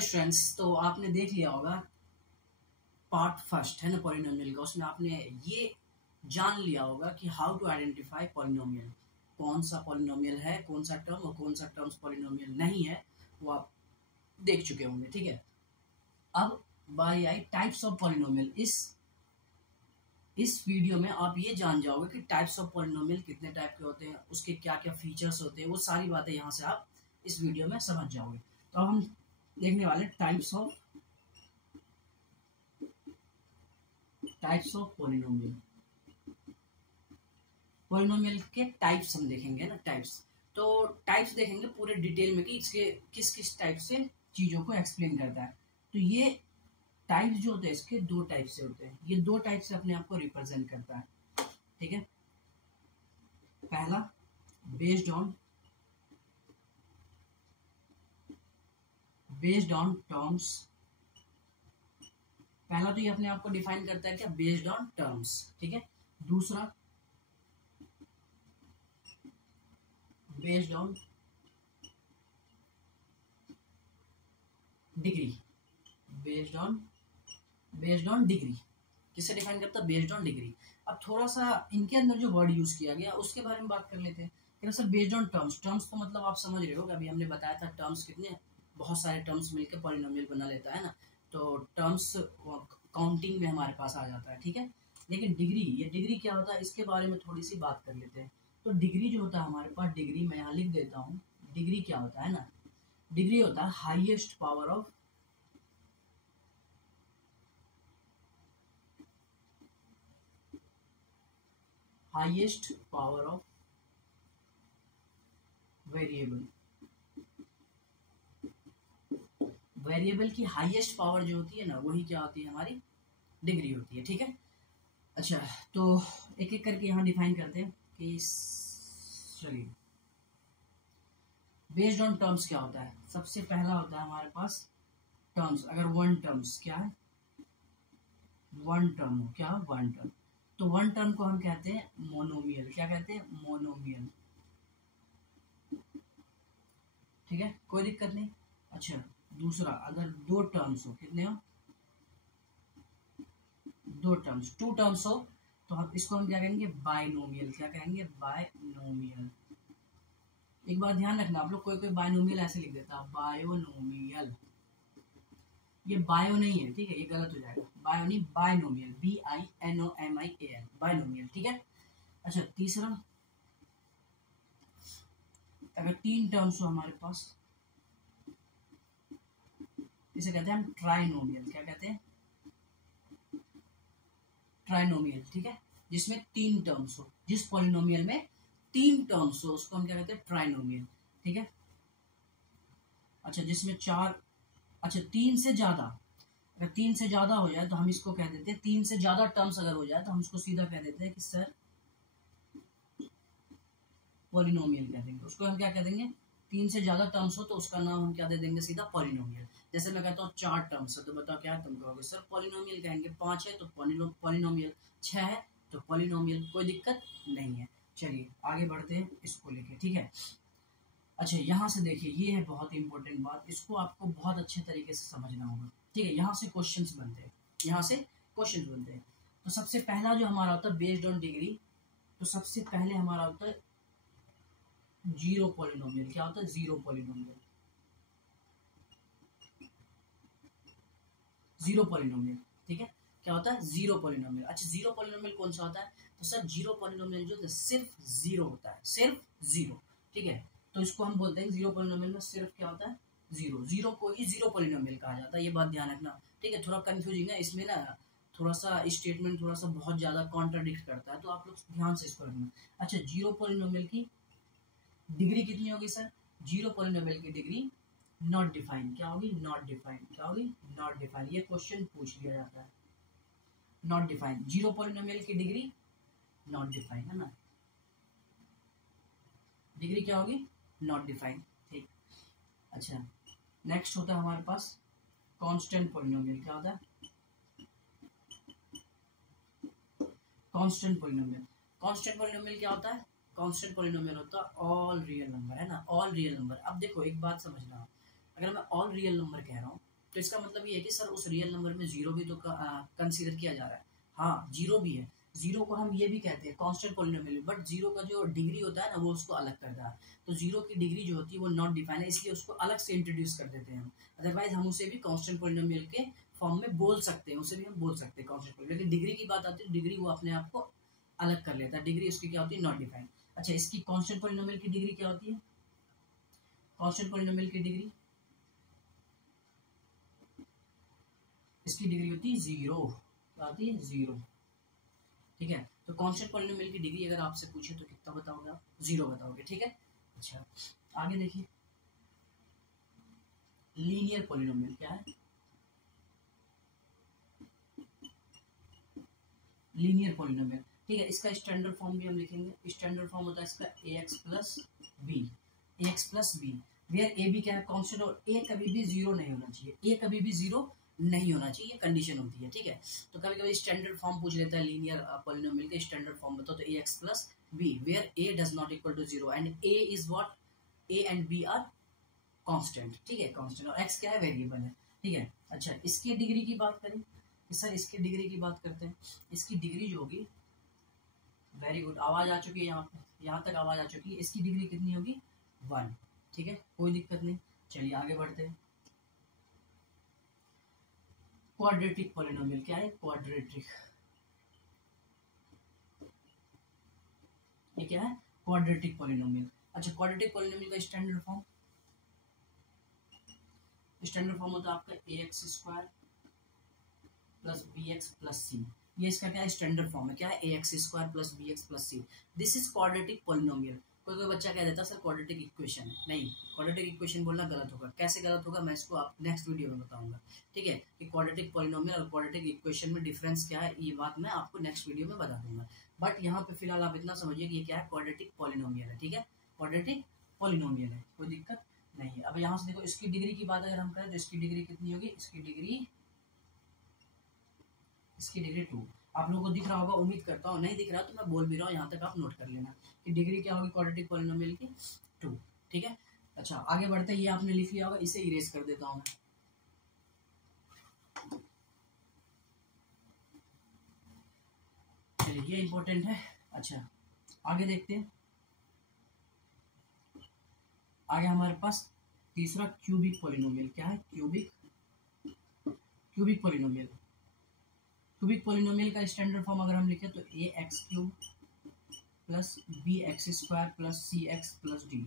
Students, तो आपने देख लिया होगा पार्ट फर्स्ट है ना पॉलिनोमियल का। उसमें आपने ये जान लिया होगा कि हाउ टू आइडेंटिफाई पॉलिनोमियल, कौन सा पॉलिनोमियल है, कौन सा टर्म और कौन सा टर्म्स पॉलिनोमियल नहीं है, वो आप देख चुके होंगे। ठीक है, अब बारी आई टाइप्स ऑफ पॉलिनोमियल। इस वीडियो में आप ये जान जाओगे कि टाइप्स ऑफ पॉलिनोमियल कितने टाइप के होते हैं, उसके क्या क्या फीचर्स होते हैं, वो सारी बातें यहाँ से आप इस वीडियो में समझ जाओगे। तो अब हम देखने वाले टाइप्स ऑफ पॉलिनोमियल। पॉलिनोमियल के टाइप्स हम देखेंगे ना, टाइप्स। तो टाइप्स देखेंगे पूरे डिटेल में कि इसके किस किस टाइप से चीजों को एक्सप्लेन करता है। तो ये टाइप्स जो होते हैं इसके दो टाइप से होते हैं, ये दो टाइप से अपने आप को रिप्रेजेंट करता है। ठीक है, पहला बेस्ड ऑन टर्म्स। पहला तो ये अपने आप को डिफाइन करता है क्या, बेस्ड ऑन टर्म्स। ठीक है, दूसरा based on degree. Based on degree किससे डिफाइन करता है, बेस्ड ऑन डिग्री। अब थोड़ा सा इनके अंदर जो वर्ड यूज किया गया उसके बारे में बात कर लेते हैं। क्या sir, based on terms. Terms तो मतलब आप समझ रहे हो, अभी हमने बताया था टर्म्स कितने, बहुत सारे टर्म्स मिलकर पॉलिनोमियल बना लेता है ना। तो टर्म्स काउंटिंग में हमारे पास आ जाता है। ठीक है, लेकिन डिग्री, ये डिग्री क्या होता है इसके बारे में थोड़ी सी बात कर लेते हैं। तो डिग्री जो होता है हमारे पास, डिग्री मैं यहाँ लिख देता हूँ। डिग्री क्या होता है ना, डिग्री होता है highest power of variable. Variable की हाईएस्ट पावर जो होती है ना, वही क्या होती है, हमारी डिग्री होती है। ठीक है, अच्छा तो एक एक करके यहाँ डिफाइन करते हैं कि चलिए बेस्ड ऑन टर्म्स क्या होता है। सबसे पहला होता है हमारे पास टर्म्स। अगर वन टर्म्स क्या है, वन टर्म हो, क्या वन टर्म, तो वन टर्म को हम कहते हैं मोनोमियल। क्या कहते हैं, मोनोमियल। ठीक है, कोई दिक्कत नहीं। अच्छा, दूसरा अगर दो टर्म्स हो, कितने हो, दो टर्म्स, टू टर्म्स हो, तो हम इसको हम क्या कहेंगे, बाइनोमियल। क्या कहेंगे, बाइनोमियल। एक बार ध्यान रखना आप लोग, कोई कोई बाइनोमियल ऐसे लिख देता है, बायोनोमियल। ये बायो नहीं है, ठीक है, ये गलत हो जाएगा। बायो नहीं, बाइनोमियल, BINOMIAL, बाइनोमियल। ठीक है, अच्छा तीसरा अगर तीन टर्म्स हो हमारे पास, इसे कहते हैं हम ट्राइनोमियल। क्या कहते हैं, ट्राइनोमियल। ठीक है, जिसमें तीन टर्म्स हो, जिस पॉलिनोमियल में तीन टर्म्स हो उसको हम क्या कहते हैं, ट्राइनोमियल। ठीक है, अच्छा जिसमें चार, अच्छा तीन से ज्यादा, अगर तीन से ज्यादा हो जाए तो हम इसको कह देते हैं, तीन से ज्यादा टर्म्स अगर हो जाए तो हम इसको सीधा कह देते हैं कि सर पॉलिनोमियल कह देंगे। उसको हम क्या कह देंगे, तीन से ज्यादा टर्म्स हो तो उसका नाम हम क्या दे देंगे, सीधा पॉलिनोमियल। जैसे मैं कहता हूँ चार टर्म्स है तो बताओ क्या है, तुम कहोगे सर पॉलिनोमियल कहेंगे। पांच है तो पॉलिनोमियल, छह है तो पॉलिनोमियल, कोई दिक्कत नहीं है। चलिए आगे बढ़ते हैं इसको लेके। ठीक है, अच्छा यहाँ से देखिए, ये है बहुत इंपॉर्टेंट बात, इसको आपको बहुत अच्छे तरीके से समझना होगा। ठीक है, यहाँ से क्वेश्चंस बनते हैं, यहाँ से क्वेश्चंस बनते हैं। तो सबसे पहला जो हमारा होता है बेस्ड ऑन डिग्री, तो सबसे पहले हमारा होता है जीरो पॉलिनोमियल। क्या होता है, जीरो पॉलिनोमियल। जीरो पॉलिनोमियल, ठीक है, क्या होता है, जीरो पॉलिनोमियल। अच्छा जीरो पॉलिनोमियल कौन सा होता है, तो सर जीरो पॉलिनोमियल जो है सिर्फ जीरो होता है, सिर्फ जीरो। ठीक है, तो इसको हम बोलते हैं जीरो पॉलिनोमियल में सिर्फ क्या होता है, जीरो। जीरो को ही जीरो पॉलिनोमियल कहा जाता है, ये बात ध्यान रखना। ठीक है, थोड़ा कंफ्यूजिंग है इसमें ना, थोड़ा सा स्टेटमेंट थोड़ा सा बहुत ज्यादा कॉन्ट्राडिक्ट करता है, तो आप लोग ध्यान से इसको रखना। अच्छा जीरो पॉलिनोमियल की डिग्री कितनी होगी सर, जीरो पॉलिनोमियल की डिग्री नॉट डिफाइंड। क्या होगी, नॉट डिफाइंड। क्या होगी, नॉट डिफाइंड। ये क्वेश्चन पूछ लिया जाता है, नॉट डिफाइंड। जीरो पॉलिनोमियल की डिग्री नॉट डिफाइंड है ना, डिग्री क्या होगी, नॉट डिफाइंड। ठीक, अच्छा नेक्स्ट होता है हमारे पास कांस्टेंट पॉलिनोमियल। क्या होता है, कांस्टेंट पॉलिनोमियल। कांस्टेंट पॉलिनोमियल क्या होता है, कांस्टेंट पॉलिनोमियल होता है ऑल रियल नंबर, है ना, ऑल रियल नंबर। अब देखो एक बात समझना, अगर मैं ऑल रियल नंबर कह रहा हूँ तो इसका मतलब ये है कि सर उस रियल नंबर में जीरो भी तो कंसीडर किया जा रहा है। हाँ जीरो भी है, जीरो को हम ये भी कहते हैं कांस्टेंट पॉलिनोमियल, बट जीरो का जो डिग्री होता है ना वो उसको अलग करता है। तो जीरो की डिग्री जो होती है वो नॉट डिफाइन है, इसलिए उसको अलग से इंट्रोड्यूस कर देते हैं हम। अदरवाइज हम उसे भी कांस्टेंट पॉलिनोमियल के फॉर्म में बोल सकते हैं, उसे भी हम बोल सकते हैं कांस्टेंट पॉलिनोमियल। लेकिन डिग्री की बात आती है, डिग्री वो अपने आप को अलग कर लेता है, डिग्री उसकी क्या होती है, नॉट डिफाइंड। अच्छा, इसकी कांस्टेंट पॉलिनोमियल की डिग्री क्या होती है? कांस्टेंट पॉलिनोमियल की डिग्री, इसकी डिग्री होती है जीरो, क्या आती है, जीरो। ठीक है, तो कांस्टेंट पॉलिनोमियल की डिग्री अगर आपसे पूछे तो कितना बताओगे आप? जीरो बताओगे। ठीक है, अच्छा आगे देखिए, लीनियर पॉलिनोमियल क्या है? लीनियर पॉलिनोमियल, ठीक है, इसका स्टैंडर्ड फॉर्म भी हम लिखेंगे। स्टैंडर्ड फॉर्म होता है इसका ax plus b, ax plus b, where a b क्या है, कांस्टेंट, और ए कभी भी जीरो नहीं होना चाहिए, ए कभी भी जीरो नहीं होना चाहिए, ये कंडीशन होती है। ठीक है, तो कभी कभी स्टैंडर्ड फॉर्म पूछ लेता है लीनियर पॉलिनोमियल का स्टैंडर्ड फॉर्म बताओ, तो ax plus b where a does not equal to zero and a is what, a and b are constant. ठीक है, कांस्टेंट, और x क्या है, वेरिएबल है। ठीक है, अच्छा इसकी डिग्री की बात करें, सर इसकी डिग्री की बात करते हैं। इसकी डिग्री जो होगी, वेरी गुड, आवाज आ चुकी है यहाँ पे, यहाँ तक आवाज आ चुकी है। इसकी डिग्री कितनी होगी, 1। ठीक है, कोई दिक्कत नहीं, चलिए आगे बढ़ते हैं। क्वाड्रेटिक पॉलिनोमियल क्या है, क्वाड्रेटिक, ये क्या है, क्वाड्रेटिक पॉलिनोमियल। अच्छा, क्वाड्रेटिक पॉलिनोमियल का स्टैंडर्ड फॉर्म, स्टैंडर्ड फॉर्म होता है आपका ax square plus B x plus C, ये इसका क्या है, स्टैंडर्ड फॉर्म है, क्या है, ax square plus B x plus c. This is quadratic polynomial. कोई कोई बच्चा कह देता है सर क्वाड्रेटिक इक्वेशन है, नहीं, क्वाड्रेटिक इक्वेशन बोलना गलत होगा। कैसे गलत होगा मैं इसको आप नेक्स्ट वीडियो में बताऊंगा। ठीक है, कि क्वाड्रेटिक पॉलिनोमियल और क्वाड्रेटिक इक्वेशन में डिफरेंस क्या है, ये बात मैं आपको नेक्स्ट वीडियो में बता दूंगा। बट यहाँ पे फिलहाल आप इतना समझिए कि ये क्या है, क्वाड्रेटिक पॉलिनोमियल है। ठीक है, क्वाड्रेटिक पॉलिनोमियल है, कोई दिक्कत नहीं है। अब यहाँ से देखो, इसकी डिग्री की बात अगर हम करें तो इसकी डिग्री कितनी होगी, इसकी डिग्री 2। आप लोगों को दिख रहा होगा, उम्मीद करता हूँ, नहीं दिख रहा तो मैं बोल भी रहा हूँ, यहाँ तक आप नोट कर लेना कि डिग्री क्या होगी क्वाड्रेटिक पॉलिनोमियल की, 2। ठीक है, अच्छा आगे बढ़ते हैं, ये आपने लिख लिया होगा, इसे इरेज कर देता हूँ मैं। चलिए ये इंपॉर्टेंट है। अच्छा आगे देखते हैं, आगे हमारे पास तीसरा क्यूबिक पॉलिनोमियल क्या है, क्यूबिक पॉलिनोमियल। क्यूबिक पॉलिनोमियल का स्टैंडर्ड फॉर्म अगर हम लिखें तो ax cube plus bx square plus cx plus d,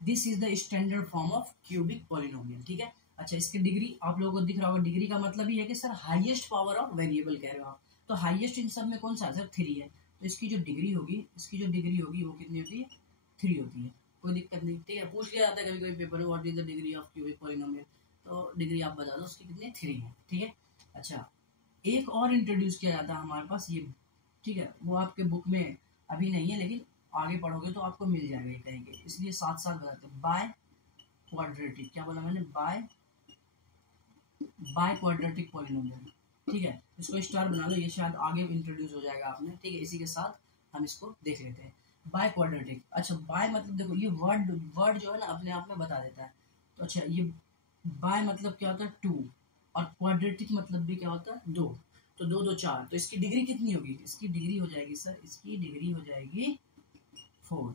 this is the standard form of cubic polynomial. ठीक है, अच्छा इसकी डिग्री आप लोगों को दिख रहा होगा, डिग्री का मतलब ही है कि sir highest power of variable कह रहे हो आप, तो हाईएस्ट इन सब में कौन सा है सर, 3 है, तो इसकी जो डिग्री होगी, वो कितनी होती है, 3 होती है, कोई दिक्कत नहीं। ठीक है, पूछ लिया जाता है कभी कभी पेपर में, what is the degree of cubic polynomial, तो डिग्री आप बता दो उसकी कितनी, 3 है। ठीक है, अच्छा एक और इंट्रोड्यूस किया जाता है हमारे पास ये, ठीक है, वो आपके बुक में अभी नहीं है, लेकिन आगे पढ़ोगे तो आपको मिल जाएगा ये कहेंगे, इसलिए साथ साथ बताते हैं। बाय क्वाड्रेटिक, क्या बोला मैंने, बाय क्वाड्रेटिक पॉलिनोमियल। ठीक है, इसको स्टार बना लो, ये शायद आगे इंट्रोड्यूस हो जाएगा आपने। ठीक है, इसी के साथ हम इसको देख लेते हैं, बाय क्वाड्रेटिक। अच्छा बाय मतलब देखो, ये वर्ड जो है ना अपने आप में बता देता है। तो अच्छा ये बाय मतलब क्या होता है, 2, और क्वाड्रेटिक मतलब भी क्या होता है, 2, तो 2 2 4, तो इसकी डिग्री कितनी होगी, इसकी डिग्री हो जाएगी सर, इसकी डिग्री हो जाएगी 4।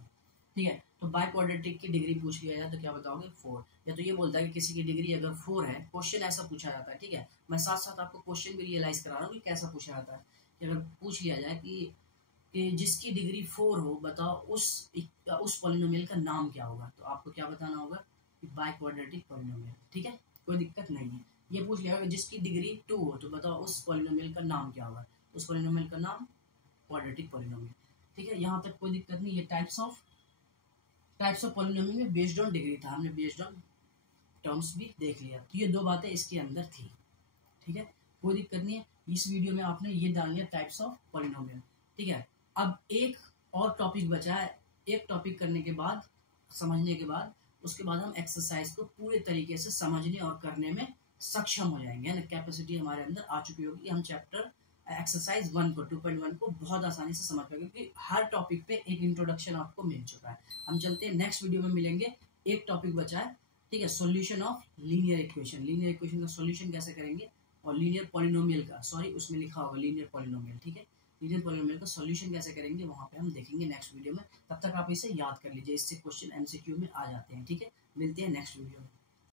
ठीक है, तो बाय क्वाड्रेटिक की डिग्री पूछ लिया जाए तो क्या बताओगे, 4। या तो ये बोलता है कि किसी की डिग्री अगर 4 है, क्वेश्चन ऐसा पूछा जाता है। ठीक है, मैं साथ साथ आपको क्वेश्चन भी रियलाइज करा रहा हूँ कि कैसा पूछा जाता है। कि अगर पूछ लिया जाए कि जिसकी डिग्री 4 हो, बताओ उस पॉलिनोमियल का नाम क्या होगा, तो आपको क्या बताना होगा, बाय क्वाड्रेटिक पॉलिनोमियल। ठीक है, कोई दिक्कत नहीं है। ये पूछ लिया जिसकी डिग्री 2 हो, तो बताओ उस पॉलिनोमियल का नाम क्या होगा, उस पॉलिनोमियल का नाम क्वाड्रेटिक पॉलिनोमियल। ठीक है, यहाँ तक कोई दिक्कत नहीं। ये टाइप्स ऑफ पॉलिनोमियल में बेस्ड ऑन डिग्री था, हमने बेस्ड ऑन टर्म्स भी देख लिया, तो ये 2 बातें इसके अंदर थी। ठीक है, कोई दिक्कत नहीं है। इस वीडियो में आपने ये डाल लिया टाइप्स ऑफ पॉलिनोमियल। ठीक है, अब एक और टॉपिक बचा है, एक टॉपिक करने के बाद, समझने के बाद, उसके बाद हम एक्सरसाइज को पूरे तरीके से समझने और करने में सक्षम हो जाएंगे, ना कैपेसिटी हमारे अंदर आ चुकी होगी। हम चैप्टर एक्सरसाइज 1 को 2.1 को बहुत आसानी से समझ पाएंगे, क्योंकि हर टॉपिक पे एक इंट्रोडक्शन आपको मिल चुका है। हम चलते हैं नेक्स्ट वीडियो में मिलेंगे, एक टॉपिक बचा है ठीक है, solution of linear equation, linear equation का सॉल्यूशन कैसे करेंगे, और लीनियर पॉलिनोमियल का, सॉरी उसमें लिखा होगा लीनियर पॉलिनोमियल, ठीक है, लीनियर पॉलिनोमियल का सॉल्यूशन कैसे करेंगे वहां पे हम देखेंगे नेक्स्ट वीडियो में। तब तक आप इसे याद कर लीजिए, इससे क्वेश्चन एमसीक्यू में आ जाते हैं, ठीक है। मिलते हैं नेक्स्ट वीडियो में।